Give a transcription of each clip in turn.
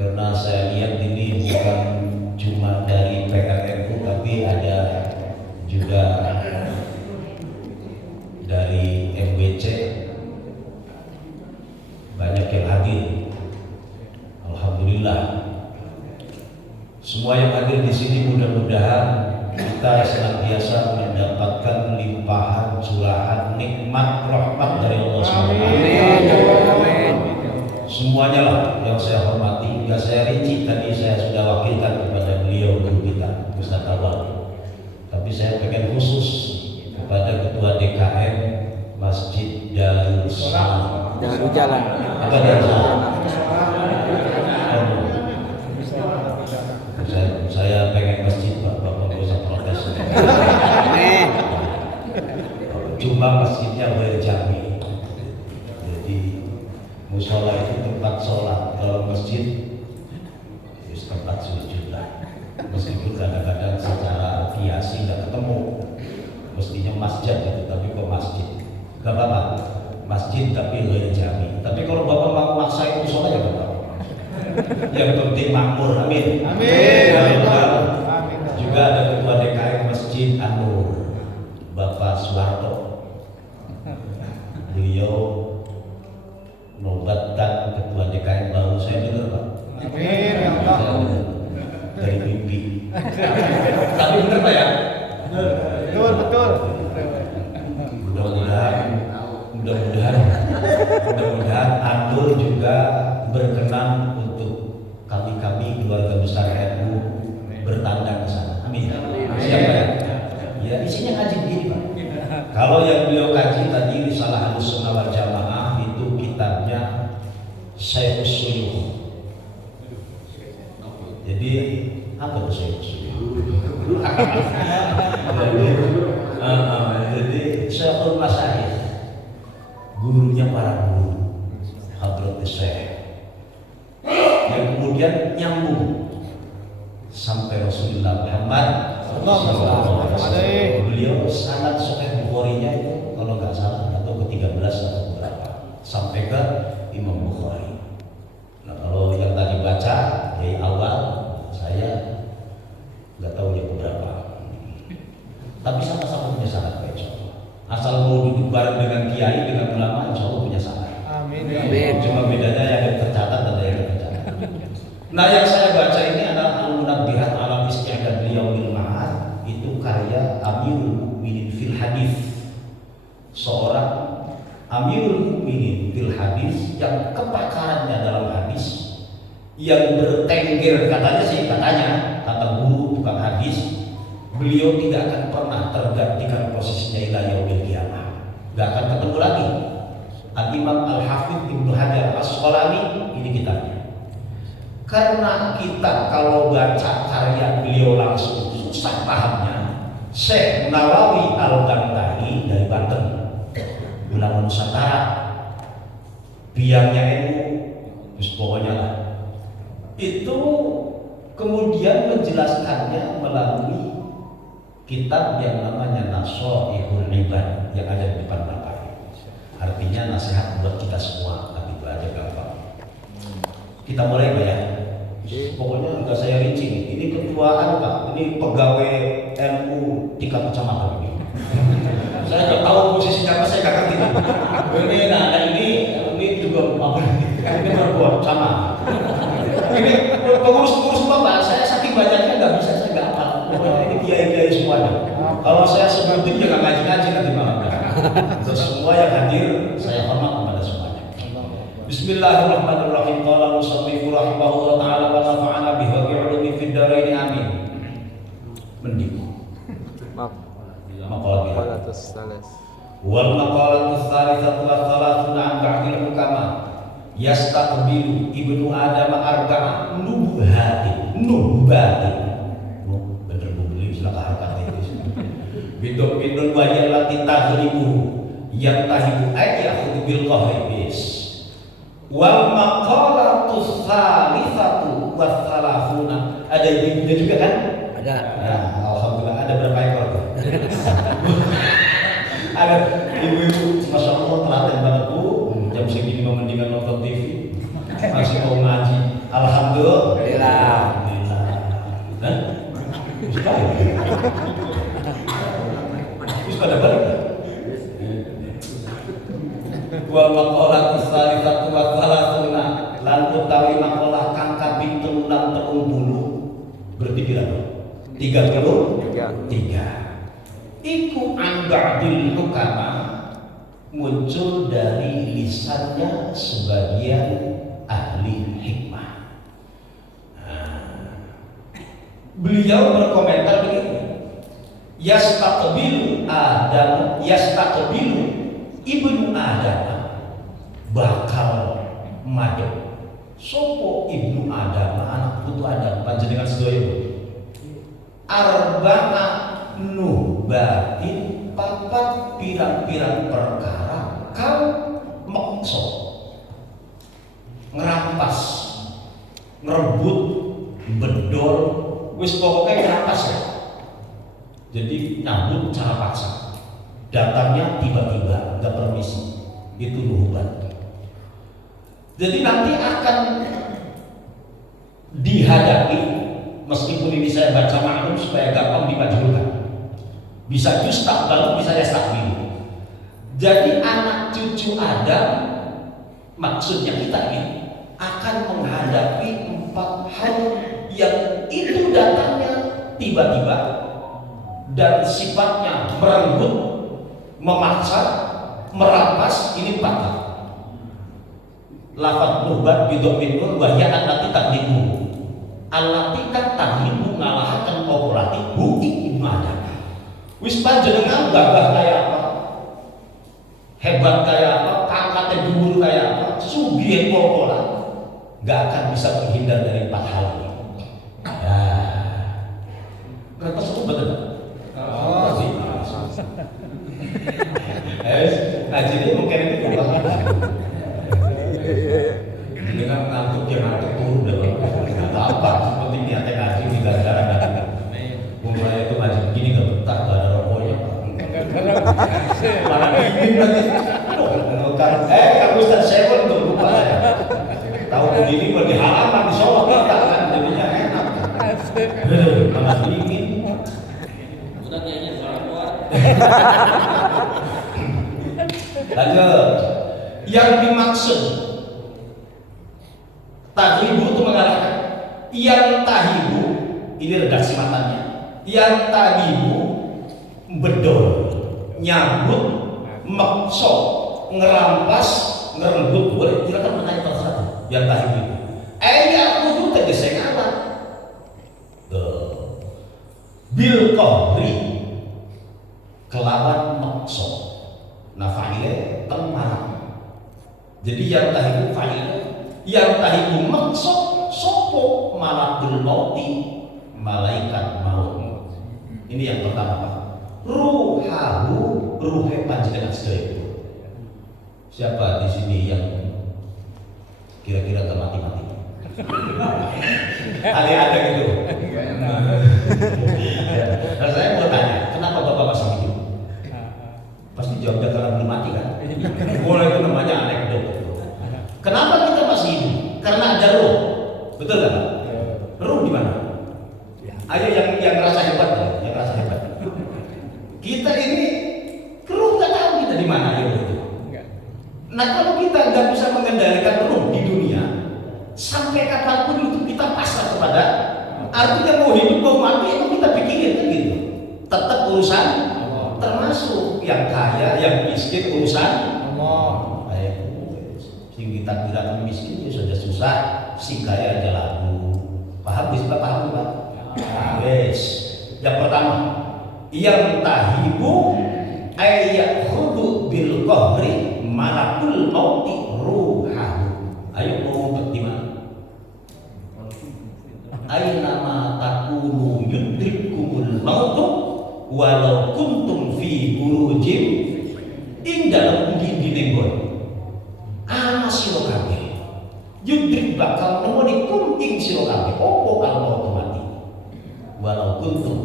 karena saya lihat ini bukan cuma dari PRNU tapi ada juga dari MBC, banyak yang hadir. Alhamdulillah. Semua yang hadir di sini mudah-mudahan kita senantiasa mendapatkan limpahan curahan nikmat rahmat dari Allah SWT. Semuanya lah yang saya hormati, nggak saya rinci, tadi saya sudah wakilkan kepada beliau guru kita Ustaz Awal. Tapi saya pengen khusus kepada Ketua DKM Masjid Darul Salam. Darul Jalan. Apa Darul Salam? Saya pengen masjid Pak, Bapak nggak usah protes. Cuma masjidnya berjami. Jadi musola itu tempat sholat, kalau masjid itu tempat sujud lah. Meskipun kadang-kadang secara kiasi nggak ketemu, mestinya masjid gitu, tapi kok masjid? Gak apa-apa, masjid tapi berjami. Tapi kalau Bapak mau maksa itu musola ya Bapak. Yang penting makmur, amin. Amin. Juga ada Ketua DKM Masjid An-Nur, Bapak Suwarto. Beliau nobatkan Ketua DKM baru, saya dengar Pak. Amin. Dari mimpi. Tapi benar Pak ya? Betul. Mudah-mudahan An-Nur juga berkenan untuk kami keluarga besar NU bertandang ke sana. Amin. Siapa ya? Ya isinya ngaji begini Pak. Kalau yang beliau kaji tadi Risalah Ahlussunnah wal Jamaah itu kitabnya Syekhus Suyukh. Jadi apa itu Syekhus Suyukh? Jadi Syekhul Masyayikh, gurunya para guru, Hadratus Syekh, yang kemudian nyambung sampai Rasulullah Muhammad SAW. Beliau sanad Sahih Bukhari-nya itu kalau nggak salah atau ke-13 atau berapa sampai ke Imam Bukhari. Nah kalau yang tadi baca dari awal saya nggak tahu yang berapa, tapi sama-sama punya sanad baik. Asal mau duduk bareng dengan kiai dengan ulama, insya Allah punya sanad. Amin. Cuma bedanya yang tercatat dan yang tercatat. Nah yang saya baca ini adalah Al-Munabbihat ala Isti'dad Liyaumil Ma'ad, itu karya Amirul Mukminin fil Hadis, seorang Amirul Mukminin fil Hadis yang kepakarannya dalam hadis, yang bertengger katanya kata guru tukang hadis, beliau tidak akan pernah tergantikan posisinya ila yaumil qiyamah, nggak akan ketemu lagi. Al-Imam Al-Hafidh Ibnu Hajar As-Shalani, ini kitabnya. Karena kita kalau baca karya beliau langsung susah pahamnya. Syekh Nawawi Al-Bantahi dari Banten, Ulama Nusantara, biangnya NU, terus pokoknya lah. Itu kemudian menjelaskannya melalui kitab yang namanya Nashaihul Ibad yang ada di depan Bapak. Artinya nasihat buat kita semua, tapi itu aja gampang. Kita mulai Pak ya. Pokoknya enggak saya rinci. Ini ketuaan Pak, ini pegawai NU tingkat kecamatan ini. Saya nggak tahu posisinya apa, saya nggak ngerti. Ini juga apa? Ini perempuan sama. Ini pengurus Bapak, saya saking banyaknya nggak bisa, saya nggak hafal. Pokoknya ini kiai-kiai semuanya. Kalau saya sebutin jangan ngaji-ngaji nanti malam. Untuk semua yang hadir, saya hormat kepada semuanya. Bismillahirrahmanirrahim. Qala musannif rahimahullah taala wa nafa'ana bihi wa bi'ulumi fid dharain amin. Mending. Maqalatus salas. Wal maqalatus salisatu wa salasuna an ba'dil hukama yastaqbilu ibnu Adam arba'a nubuhatin. Bener beli silakan harkat itu. Bidon wajah lati tahribu yang tahibu ayyahu bil qahibis. Wal maqalatus salisatu was salasuna. Ada ibunya juga kan? Ada. Nah, alhamdulillah ada berapa ekor? Ada ibu-ibu, masya Allah telaten banget Bu. Jam segini mau mendingan nonton TV, masih mau ngaji. Alhamdulillah. Hah? Wis pada balik. Wal maqalatu tsalitsatu wa tsalatsuna lan utawi maqalah kang kaping 30 berarti berapa? 33. Iku anda'dil hukama muncul dari lisannya sebagian ahli hikmah. Beliau berkomentar begini, yastaqbilu ibnu Adam bakal madhep sopo ibnu Adam anak putu Adam panjenengan sedaya arba'ah nubatin papat pirang-pirang perkara kang meksa ngerampas ngerebut bedol wis pokoknya ngerampas ya. Jadi nyambut cara paksa, datangnya tiba-tiba nggak permisi, itu nubuat. Jadi nanti akan dihadapi, meskipun ini saya baca maklum supaya gampang dimajulkan. Bisa yustaqbal, bisa yastaqbil. Jadi anak cucu Adam, maksudnya kita ini akan menghadapi 4 hal yang itu datangnya tiba-tiba dan sifatnya merenggut, memaksa, merampas. Ini 4 hal. Lafaz nubat bidhammin nun wa hiya allati taqdimu. Allati taqdimu ngalahaken populasi bukti ibnu Adam. Wis panjenengan gagah kayak apa? Hebat kayak apa? Pangkatnya dhuwur kayak apa? Sugih pola. Enggak akan bisa terhindar dari 4 hal ini. Kenapa sebut betul? Ngaji ini mungkin itu berubah. Dengan ngantuk dia ngantuk turun dalam apa seperti niatnya ngaji di gara-gara mulai itu ngaji begini nggak betah nggak ada rokoknya mana dingin berarti kamu Ustaz Sewon tuh lupa saya tahu begini mau di halaman di sawah kita kan jadinya enak mana dingin udah kayaknya suara kuat. Lanjut, yang dimaksud tahibu itu mengatakan yang tahibu, ini redaksi matanya, yang tahibu bedol, nyambut, makso, ngerampas, ngerebut, boleh silakan bertanya terserah. Yang tahibu itu, aku tuh tegese ngalah, bil kohri, kelawan makso, nafa'ile teman. Jadi yang tahibu fa'ile, yang tahibu maksud sopo malakul mauti, malaikat maut. Ini yang pertama Pak. Ruhahu, ruhe panjenengan sedaya. Siapa di sini yang kira-kira termati-mati? Ada gitu. Nah, saya mau tanya, kenapa Bapak masih hidup? Pasti jawabnya karena belum mati kan? Mulai itu namanya anekdot. Kenapa kita masih hidup? Karena ada roh, betul kan? Roh di mana? Ayo yang rasa hebat, yang rasa hebat. Kita ini roh nggak tahu kita di mana ya itu. Nah kalau kita nggak bisa mengendalikan roh di dunia, sampai kapanpun itu kita pasrah kepada. Artinya mau hidup mau mati itu kita pikirin kan gitu. Tetap urusan, termasuk yang kaya, yang miskin urusan Allah. Sing kita bilang miskin ya sudah susah, si kaya aja lagu. Paham bisa paham Pak? Wes. Yang pertama, yang tahibu ayat khudu bil qahri malakul mauti ruhahu. Ayo ngomong di mana? Aina takunu yudrikumul mautu walau kuntum fi burujin ing dalam ugi dinenggon ana sira kabeh yudrik bakal nemoni kum ing sira kabeh opo al mautu mati walau kuntum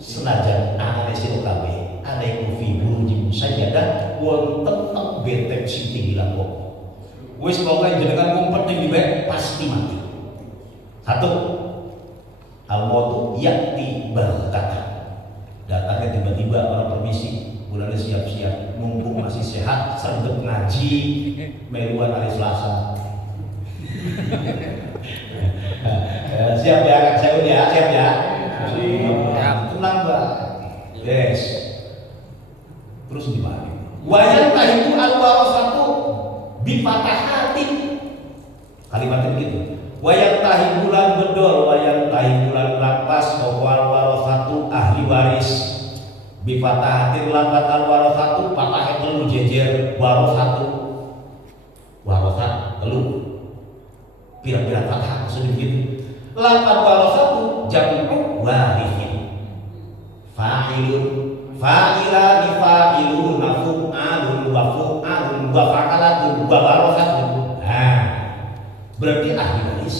senajan ana sira kabeh alaikum fi burujin sajadah wonten teng beteng sing tinggi langkung wis pokoke jenengan ngumpet ning diwek pasti mati Satu, al-mautu ya'ti baghtatan. Datangnya tiba-tiba, orang permisi, bulannya siap-siap, mumpung masih sehat, serdep ngaji, meluan hari Selasa. Siap ya Kak Seun ya, siap ya. Siap. Tenang Mbak. Yes. Terus gimana? Wayang tahiku al-warasatu bifatahati. Kalimatnya begitu. Wayang tahibulan bedol, wayang tahibulan lapas, al-warasatu ahli waris. Bifatahatin lapat al-warasatu patah telu jejer warasatu. Warasat telu. Kira-kira fathah maksudnya begitu. Lapat warasatu jam'u warithin. Fa'ilun, fa'ila difa'ilun, fu'alun, wa fu'alun, wa fa'alatun, wa warasatun. Nah, berarti ahli waris.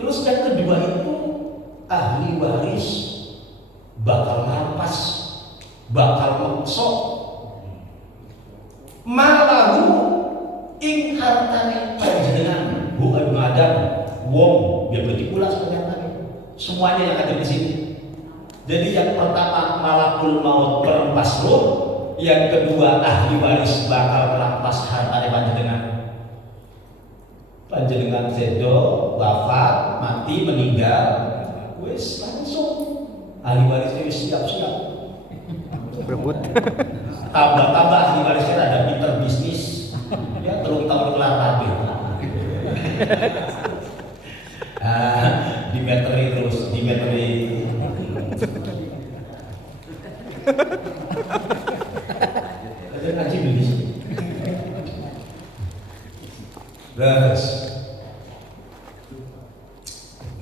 Terus yang kedua itu ahli waris bakal rampas, bakal mengsok malahu ing hartane panjenengan bu adam wong biar berarti pula sebenarnya semuanya yang ada di sini. Jadi yang pertama malakul maut merampas roh, yang kedua ahli waris bakal merampas hartane panjenengan. Panjenengan sedo wafat mati meninggal wis langsung ahli warisnya wis siap-siap berebut. Tambah-tambah ahli warisnya ada pinter bisnis. Ya, terus tahun kelar tapi di meteri terus, di meteri. Ada ngaji bisnis. Terus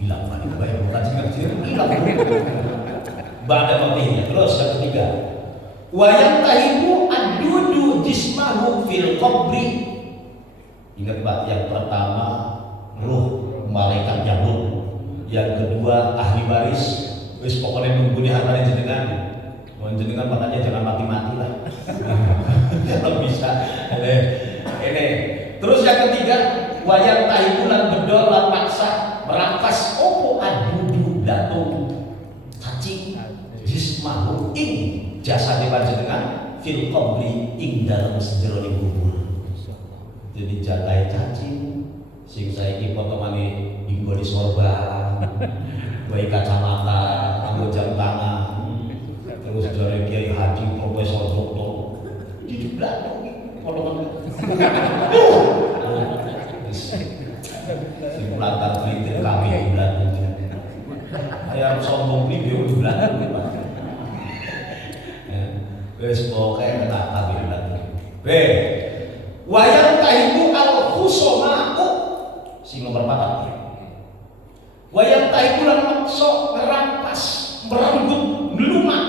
hilang mana baik bukan sih hilang. Bada matinya. Terus yang ketiga, wayang tahibu adudu jismahu fil qabri. Ingat Pak, yang pertama ruh malaikat jabut, yang kedua ahli waris wis pokoknya nunggu di hartanya jenengan. Jenengan makanya jangan mati-mati lah. Kalau bisa ini. Terus yang ketiga wayang tahibulan bedol lan paksa merampas opo adudu datung cacing jismahu ing jasa panjenengan fil qabri ing dalam sejero kubur. Jadi jatai cacing sing saiki potongannya digoni sorban, bayi kacamata, anggo jam tangan, terus dari Kiai Haji Profesor Doktor, jadi belakang potongan. Sing latar pelintir kami belakang. Ayam sombong video di belakang Pak. Wes pokoknya kata belakang. Wayang tahibu al-khusoma'u si nomor 4. Wayang tahibu lan makso merampas, merenggut, melumat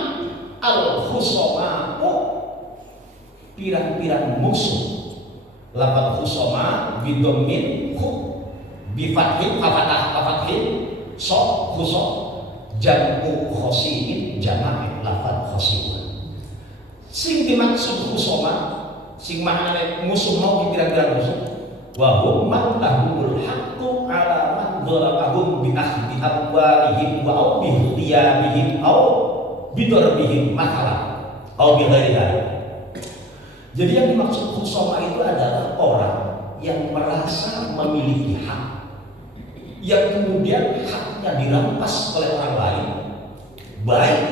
al-khusoma'u pirang-pirang musuh. Lapat khusoma bidommin khu bifathil fafathin so khuso jamu khosiin jamak lapat khosiin. Sing dimaksud khusoma sing maknane musuh mau dikira-kira musuh wa hum man lahumul haqqu ala man darabahum bi ahdi amwalihim wa au bi htiyabihim au bi darbihim makalah au bi ghairi dzalik. Jadi yang dimaksud khusama itu adalah orang yang merasa memiliki hak yang kemudian haknya dirampas oleh orang lain, baik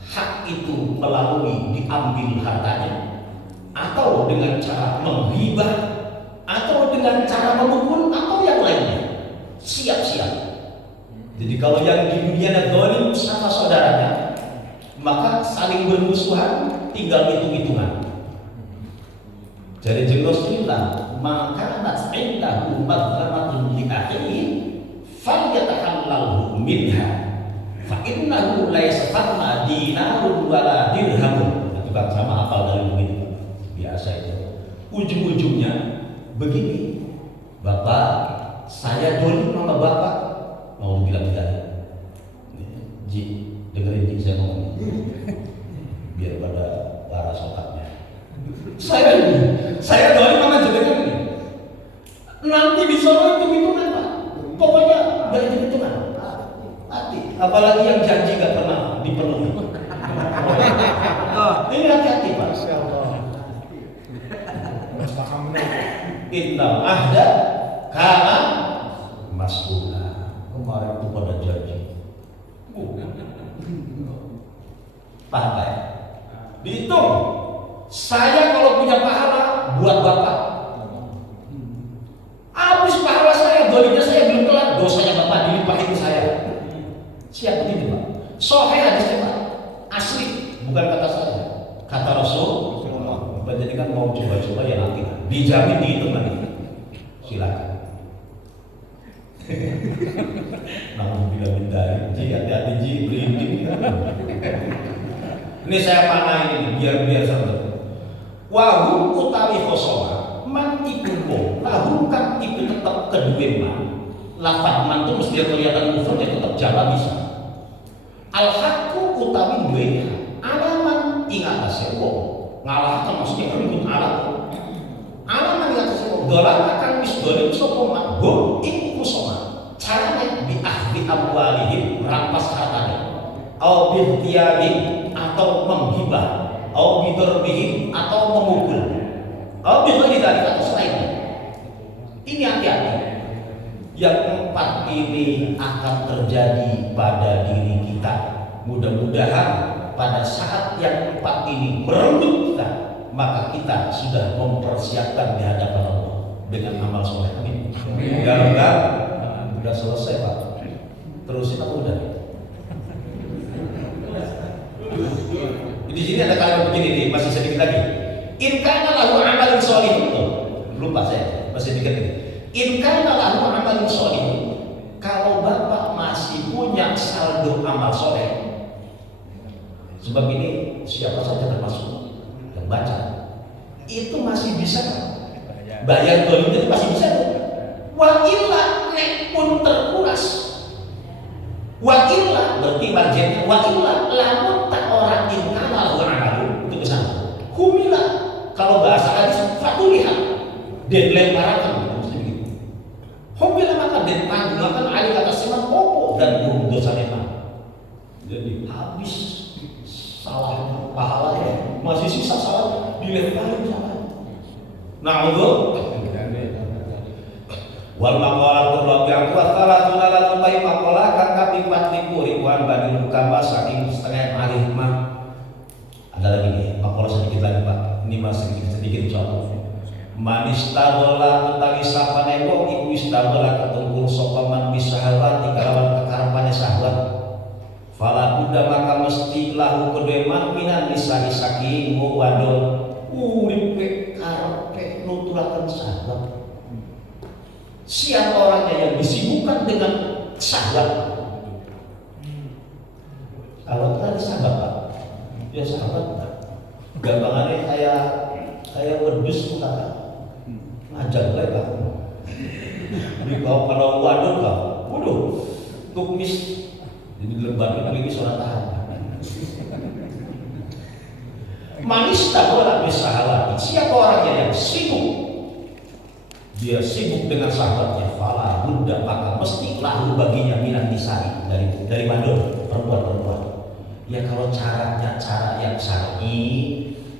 hak itu melalui diambil hartanya atau dengan cara menghibah atau dengan cara memukul atau yang lainnya, siap-siap. Jadi kalau yang di dunia zalim sama saudaranya, maka saling bermusuhan tinggal hitung-hitungan. Jadi jenggot bilang, maka nas'indahu madlamatun li akhihi falyatahallalhu minha fa innahu la yasfarna dinarun wala dirhamun. Itu kan sama hafal dari begitu. Biasa itu. Ujung-ujungnya begini, Bapak, saya dolim sama Bapak, mau bilang tidak. Ji, dengerin Ji saya ngomong, biar pada waras otaknya. Saya dolim sama jenengan ini. Nanti di sana hitung-hitungan Pak. Pokoknya gak hitung-hitungan. Hati. Apalagi yang janji gak pernah dipenuhi. Ini hati-hati Pak. Innal ahda kana mas'ula. Kemarin itu pada janji. Paham ya? Dihitung. Saya kalau punya pahala buat Bapak. Habis pahala saya, dolimnya saya belum kelar, dosanya Bapak dilimpahin ke saya. Siap begini Pak. Sahih hadisnya Pak. Asli, bukan kata saya. Kata Rasul. Jadi kan mau coba-coba ya nanti. Dijamin dihitung nanti. Silakan. Namun bila minta, Ji hati-hati Ji, berinding. Ini saya mana ini biar seru. Wahum utawi khosoma man iku wong lahum kan iku tetap kedua man. Lafaz man itu mesti kelihatan mufrad ya tetap jalan bisa. Al haqqu utawi duwe alaman ing atase wong. Ngalahkan maksudnya ribut alam. Alaman ing atase wong dolan akan wis dolim sapa man hum iku khosoma. Carane bi'ahdi amwalihim rampas hartane. Au bihtiyabihim atau menghibah, au bidurbihim atau memukul, au biduri dari atau selainnya. Ini hati-hati. Yang empat ini akan terjadi pada diri kita. Mudah-mudahan pada saat yang empat ini merenggut kita, maka kita sudah mempersiapkan di hadapan Allah dengan amal soleh. Amin. Enggak, udah selesai Pak. Terusin apa udah? Di sini ada kalimat begini nih, masih sedikit lagi. In kana lahu amalun sholihun. Lupa saya, masih dikit lagi. In kana lahu amalun sholihun. Kalau Bapak masih punya saldo amal soleh, sebab ini siapa saja termasuk yang baca, itu masih bisa bayar dolim itu masih bisa. Wa illa nek pun terkuras. Wa illa berarti marjennya wa illa lamun tak orang inkana lahu amalu itu kesana. Humila kalau bahasa hadis fatuliha dan lemparan mesti begitu. Humila maka dan tanggungan ali kata seman opo dan burung dosa memang. Jadi habis salahnya pahalanya masih sisa salah dilemparin salah. Nah untuk wal maqalatul rabi'atu wa thalathuna lan utai maqalah kang kaping 40 ribuan bani hukama saking setengah ahli hikmah. Ada lagi nih, maqalah sedikit lagi Pak. Ini masih sedikit contoh. Manis tadola utawi sapane wong iku istadola ketungkul sapa man bisahawat kalawan kekarepane syahwat. Fala buddha maka mesti lahu kedue man minan lisahi saking wadon uripe karepe nuturaken syahwat. Siapa orangnya yang disibukkan dengan syahwat? Kalau tadi sahabat Pak, ya sahabat Pak. Gampangannya kayak wedus utara, ngajak gue Pak. Jadi kalau wadon Pak, waduh, tukmis. Jadi lembar ini surat tahan. Manis tak boleh bersahabat. Siapa orangnya yang sibuk? Dia sibuk dengan sahabatnya, fala bunda maka mesti lahu baginya minat nisari dari mandor perempuan. Ya kalau caranya cara yang syar'i,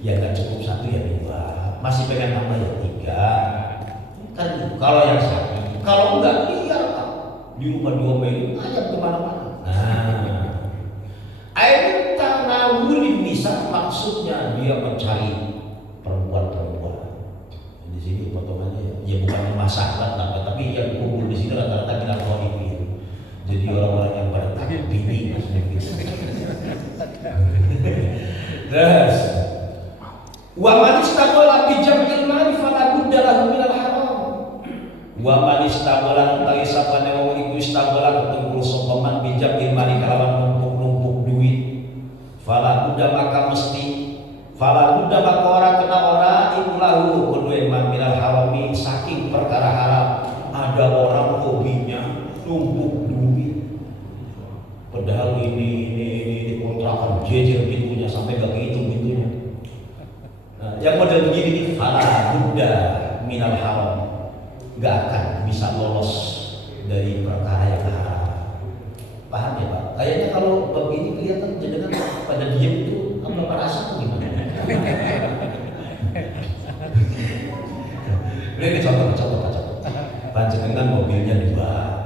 ya nggak cukup satu ya dua, masih pengen tambah ya tiga. Kan kalau yang syar'i, kalau enggak liar Pak, di rumah diomelin, ayam kemana-mana. Nah, air tanawulin nisa maksudnya dia mencari perempuan. Di sini potongannya ya bukan memasakkan tapi yang kumpul di sini rata-rata kita itu. Jadi orang-orang yang pada takut bini maksudnya gitu. Terus wa man istaqala bi jam'il mali fala budda lahu minal haram. Wa man istaqala utawi sapane wong iku istaqala ketungkul sapa man bi jam'il mali kalawan numpuk-numpuk duit. Fala budda maka ora kena ora iku lahu kedue man minal harami saking perkara haram. Ada orang hobinya numpuk duit. Padahal ini kontrakan jejer pintunya sampai gak kehitung pintunya. Nah, yang model begini nih fala budda minal haram. nggak akan bisa lolos dari perkara yang haram. Paham ya Pak? Kayaknya kalau bab ini kelihatan jenengan pada diem itu apa rasa tuh gimana? Ini contoh. Panjenengan mobilnya 2,